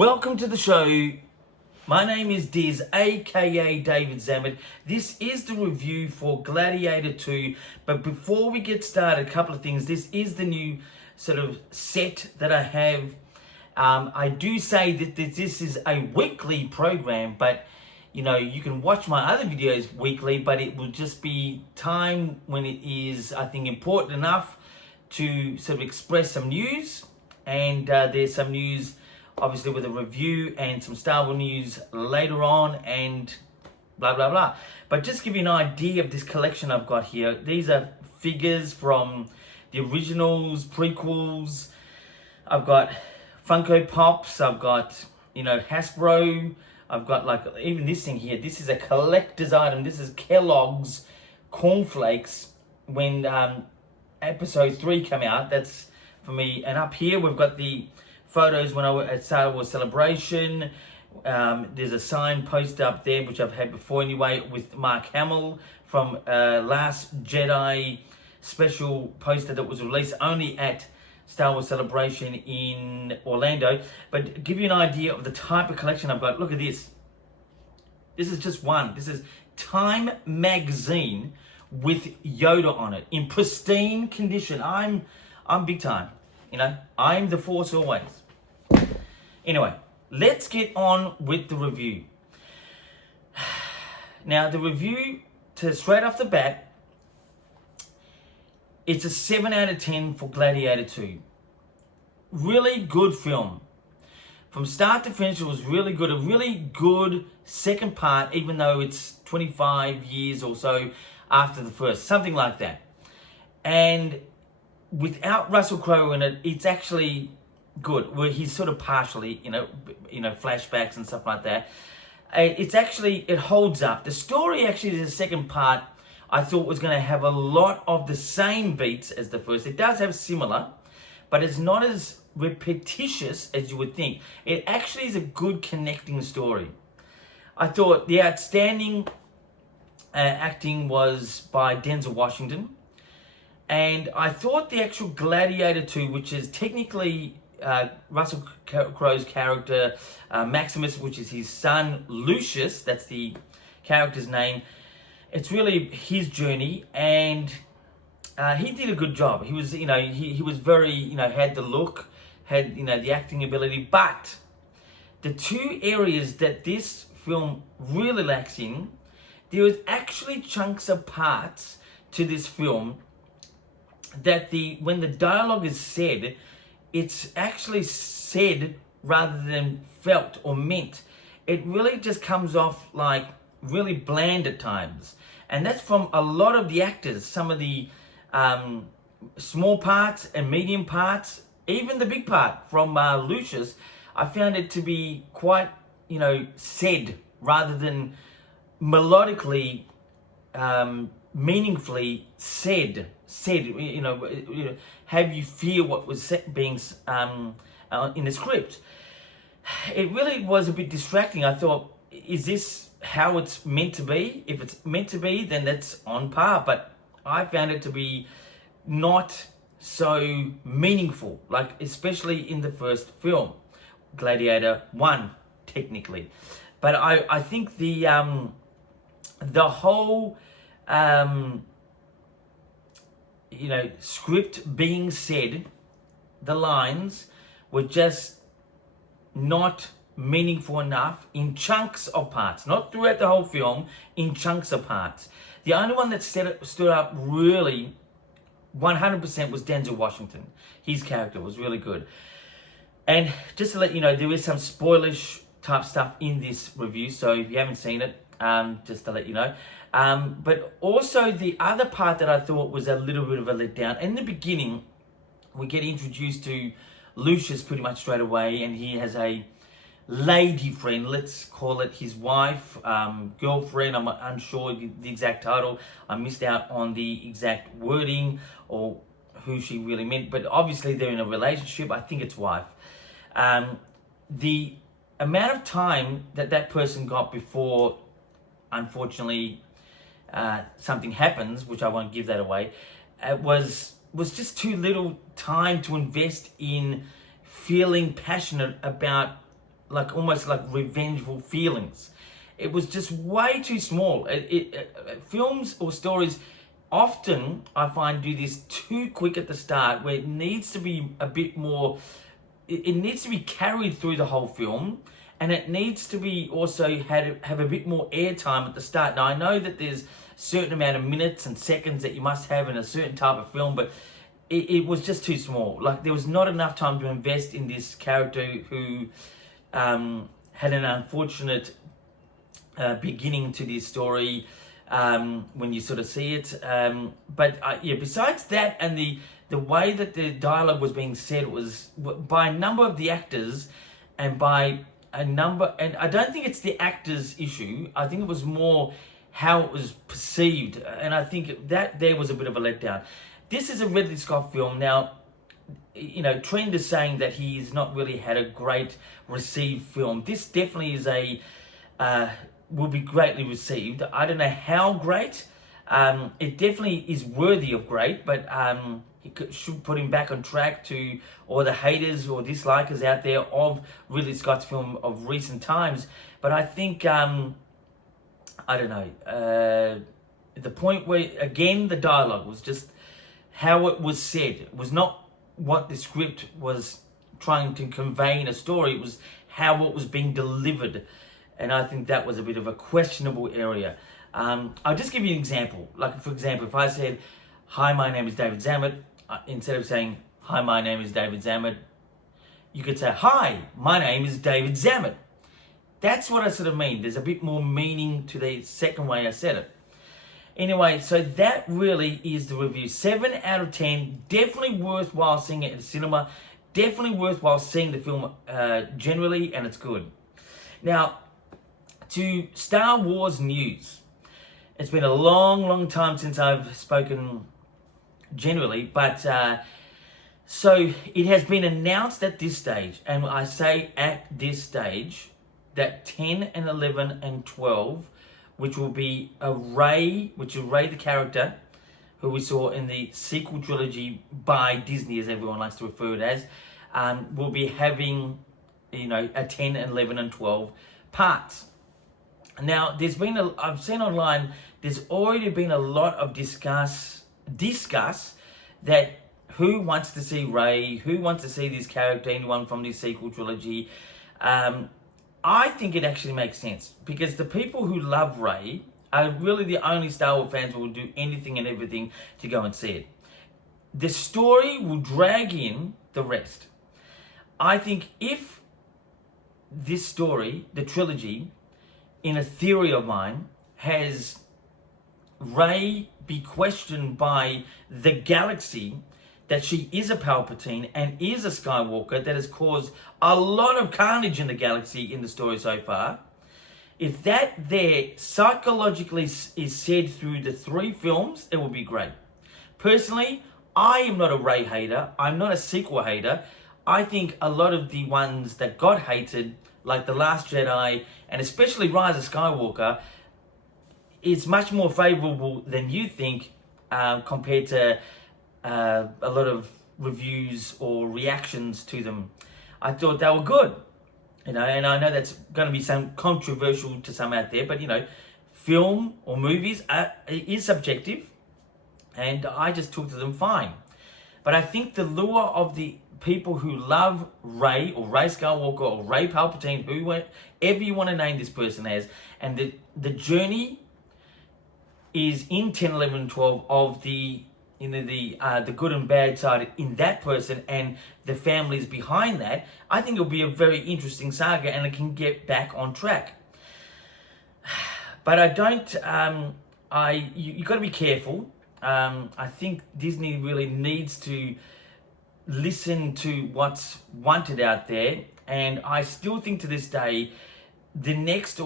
Welcome to the show. My name is Diz, aka David Zammit. This is the review for Gladiator 2. But before we get started, a couple of things. This is the new sort of set that I have. I do say that this is a weekly program, but you know, you can watch my other videos weekly, but it will just be time when it is, I think, important enough to sort of express some news. And there's some news obviously with a review and some Star Wars news later on and blah, blah, blah. But just to give you an idea of this collection I've got here, these are figures from the originals, prequels. I've got Funko Pops, I've got, you know, Hasbro. I've got like, even this thing here, this is a collector's item. This is Kellogg's cornflakes when episode 3 came out. That's for me. And up here we've got the photos when I was at Star Wars Celebration. There's a signed poster up there, which I've had before anyway, with Mark Hamill from Last Jedi special poster that was released only at Star Wars Celebration in Orlando. But to give you an idea of the type of collection I've got, look at this. This is just one. This is Time magazine with Yoda on it in pristine condition. I'm big time. You know, I'm the Force always. Anyway, let's get on with the review. Now, the review, straight off the bat, it's a 7 out of 10 for Gladiator 2. Really good film. From start to finish, it was really good. A really good second part, even though it's 25 years or so after the first. Something like that. And without Russell Crowe in it, it's actually good. Where he's sort of partially, you know, flashbacks and stuff like that. It holds up. The story actually, the second part, I thought was going to have a lot of the same beats as the first. It does have similar, but it's not as repetitious as you would think. It actually is a good connecting story. I thought the outstanding acting was by Denzel Washington. And I thought the actual Gladiator 2, which is technically Russell Crowe's character, Maximus, which is his son, Lucius, that's the character's name. It's really his journey, and he did a good job. He was, you know, he was very, you know, had the look, had, you know, the acting ability. But the two areas that this film really lacks in, there was actually chunks of parts to this film that when the dialogue is said, it's actually said rather than felt or meant. It really just comes off like really bland at times. And that's from a lot of the actors. Some of the small parts and medium parts, even the big part from Lucius, I found it to be quite, you know, said rather than melodically, meaningfully said, you know, have you feel what was being in the script. It really was a bit distracting. I thought, is this how it's meant to be? If it's meant to be, then that's on par. But I found it to be not so meaningful, like especially in the first film, Gladiator 1, technically. But I think the whole you know, script being said, the lines were just not meaningful enough in chunks of parts, not throughout the whole film, in chunks of parts. The only one that stood up really 100% was Denzel Washington. His character was really good. And just to let you know, there is some spoilish type stuff in this review, so if you haven't seen it, just to let you know. But also the other part that I thought was a little bit of a letdown. In the beginning, we get introduced to Lucius pretty much straight away, and he has a lady friend, let's call it his wife, girlfriend. I'm unsure the exact title. I missed out on the exact wording or who she really meant, but obviously they're in a relationship. I think it's wife. The amount of time that person got before, unfortunately, something happens, which I won't give that away, was just too little time to invest in feeling passionate about like almost like revengeful feelings. It was just way too small. Films or stories often, I find, do this too quick at the start, where it needs to be a bit more, it needs to be carried through the whole film, and it needs to be also have a bit more airtime at the start. Now, I know that there's a certain amount of minutes and seconds that you must have in a certain type of film, but it was just too small. Like, there was not enough time to invest in this character who had an unfortunate beginning to this story when you sort of see it. But yeah, besides that, and the way that the dialogue was being said was by a number of the actors, and by a number, and I don't think it's the actors' issue. I think it was more how it was perceived, and I think that there was a bit of a letdown. This is a Ridley Scott film. Now, you know, trend is saying that he's not really had a great received film. This definitely is will be greatly received. I don't know how great. It definitely is worthy of great, but should put him back on track to all the haters or dislikers out there of Ridley Scott's film of recent times. But I think, I don't know, the point where, again, the dialogue was just how it was said. It was not what the script was trying to convey in a story. It was how it was being delivered. And I think that was a bit of a questionable area. I'll just give you an example. Like, for example, if I said, "Hi, my name is David Zammit," instead of saying, "Hi, my name is David Zammit," you could say, "Hi, my name is David Zammit." That's what I sort of mean. There's a bit more meaning to the second way I said it. Anyway, so that really is the review. 7 out of 10. Definitely worthwhile seeing it in the cinema. Definitely worthwhile seeing the film generally, and it's good. Now, to Star Wars news. It's been a long, long time since I've spoken generally, but so it has been announced at this stage, and I say at this stage, that 10 and 11 and 12, which will be Rey the character, who we saw in the sequel trilogy by Disney, as everyone likes to refer it as, will be having, you know, a 10 and 11 and 12 parts. Now, I've seen online, there's already been a lot of discuss that who wants to see Rey, who wants to see this character, anyone from this sequel trilogy. I think it actually makes sense, because the people who love Rey are really the only Star Wars fans who will do anything and everything to go and see it. The story will drag in the rest. I think if this story, the trilogy, in a theory of mine, has Rey be questioned by the galaxy that she is a Palpatine and is a Skywalker that has caused a lot of carnage in the galaxy in the story so far. If that there psychologically is said through the 3 films, it will be great. Personally, I am not a Rey hater. I'm not a sequel hater. I think a lot of the ones that got hated, like The Last Jedi, and especially Rise of Skywalker, is much more favourable than you think compared to a lot of reviews or reactions to them. I thought they were good, you know, and I know that's going to be some controversial to some out there, but, you know, film or movies is subjective, and I just took to them fine. But I think the lure of the people who love Rey, or Rey Skywalker, or Rey Palpatine, whoever you want to name this person as, and the journey is in 10, 11, 12 of the good and bad side in that person and the families behind that. I think it'll be a very interesting saga, and it can get back on track. But I don't. You got to be careful. I think Disney really needs to listen to what's wanted out there, and I still think to this day the next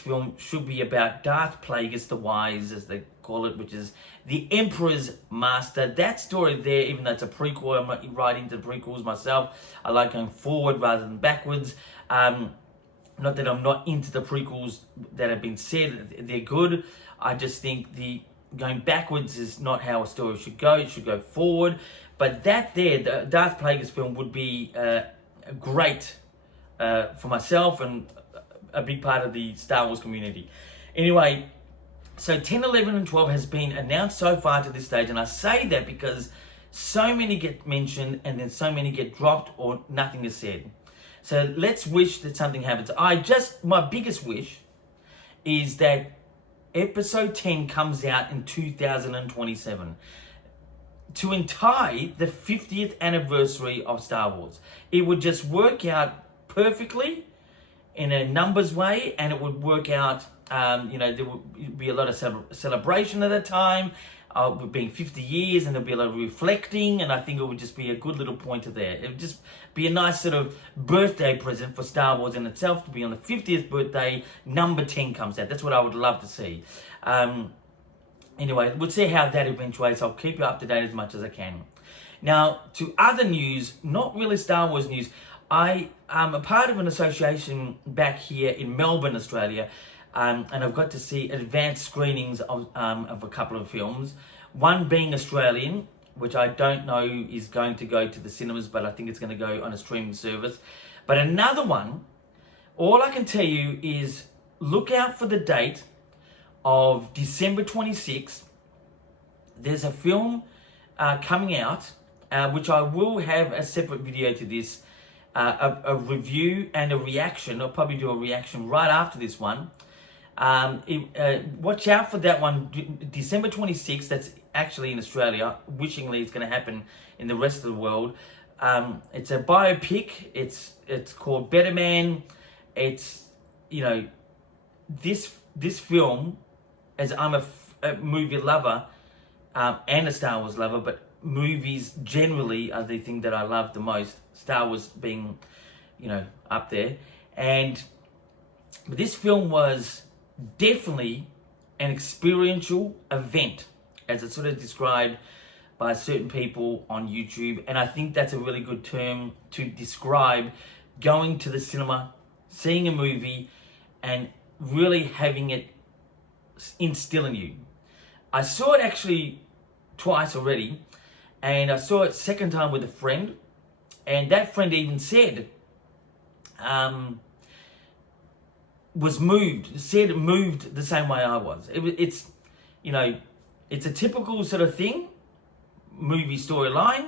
film should be about Darth Plagueis the Wise, as they call it, which is the Emperor's Master. That story there, even though it's a prequel, I'm not right into the prequels myself. I like going forward rather than backwards. Not that I'm not into the prequels that have been said, they're good. I just think going backwards is not how a story should go. It should go forward. But the Darth Plagueis film would be a great for myself and a big part of the Star Wars community. Anyway, so 10, 11, and 12 has been announced so far to this stage, and I say that because so many get mentioned and then so many get dropped or nothing is said. So let's wish that something happens. My biggest wish is that episode 10 comes out in 2027 to entie the 50th anniversary of Star Wars. It would just work out perfectly in a numbers way, and it would work out, there would be a lot of celebration at the time, being 50 years, and there'll be a lot of reflecting, and I think it would just be a good little pointer there. It would just be a nice sort of birthday present for Star Wars in itself, to be on the 50th birthday, number 10 comes out. That's what I would love to see. Anyway, we'll see how that eventuates. I'll keep you up to date as much as I can. Now, to other news, not really Star Wars news. I am a part of an association back here in Melbourne, Australia, and I've got to see advanced screenings of a couple of films. One being Australian, which I don't know is going to go to the cinemas, but I think it's going to go on a streaming service. But another one, all I can tell you is look out for the date of December 26th. There's a film coming out, which I will have a separate video to this, a review and a reaction. I'll probably do a reaction right after this one. Watch out for that one, December 26th. That's actually in Australia. Wishingly, it's going to happen in the rest of the world. It's a biopic. It's called Better Man. It's, this film, as I'm a movie lover and a Star Wars lover, but movies generally are the thing that I love the most. Star Wars being, up there. But this film was definitely an experiential event, as it's sort of described by certain people on YouTube. And I think that's a really good term to describe going to the cinema, seeing a movie, and really having it instill in you. I saw it actually twice already, and I saw it second time with a friend, and that friend even said, was moved the same way I was. It's a typical sort of thing, movie storyline,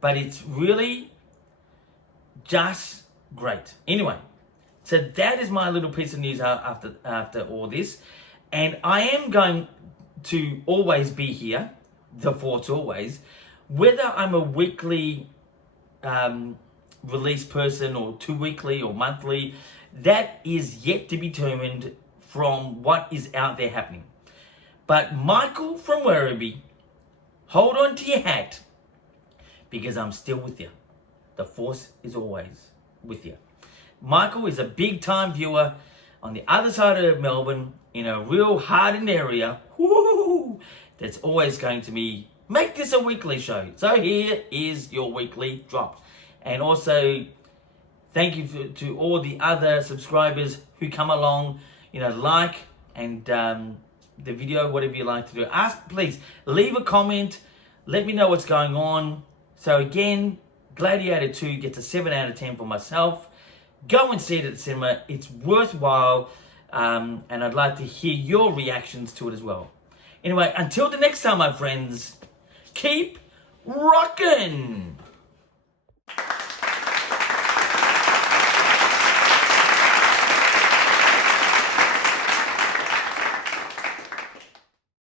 but it's really just great. Anyway, so that is my little piece of news after all this, and I am going to always be here, the Force always, whether I'm a weekly release person or 2 weekly or monthly. That is yet to be determined from what is out there happening. But Michael from Werribee, hold on to your hat, because I'm still with you. The Force is always with you. Michael is a big time viewer on the other side of Melbourne in a real hardened area. Woo! That's always going to be, make this a weekly show. So here is your weekly drop. And also, thank you to all the other subscribers who come along, like and the video, whatever you like to do. Please leave a comment. Let me know what's going on. So again, Gladiator 2 gets a 7 out of 10 for myself. Go and see it at the cinema. It's worthwhile. And I'd like to hear your reactions to it as well. Anyway, until the next time, my friends, keep rocking.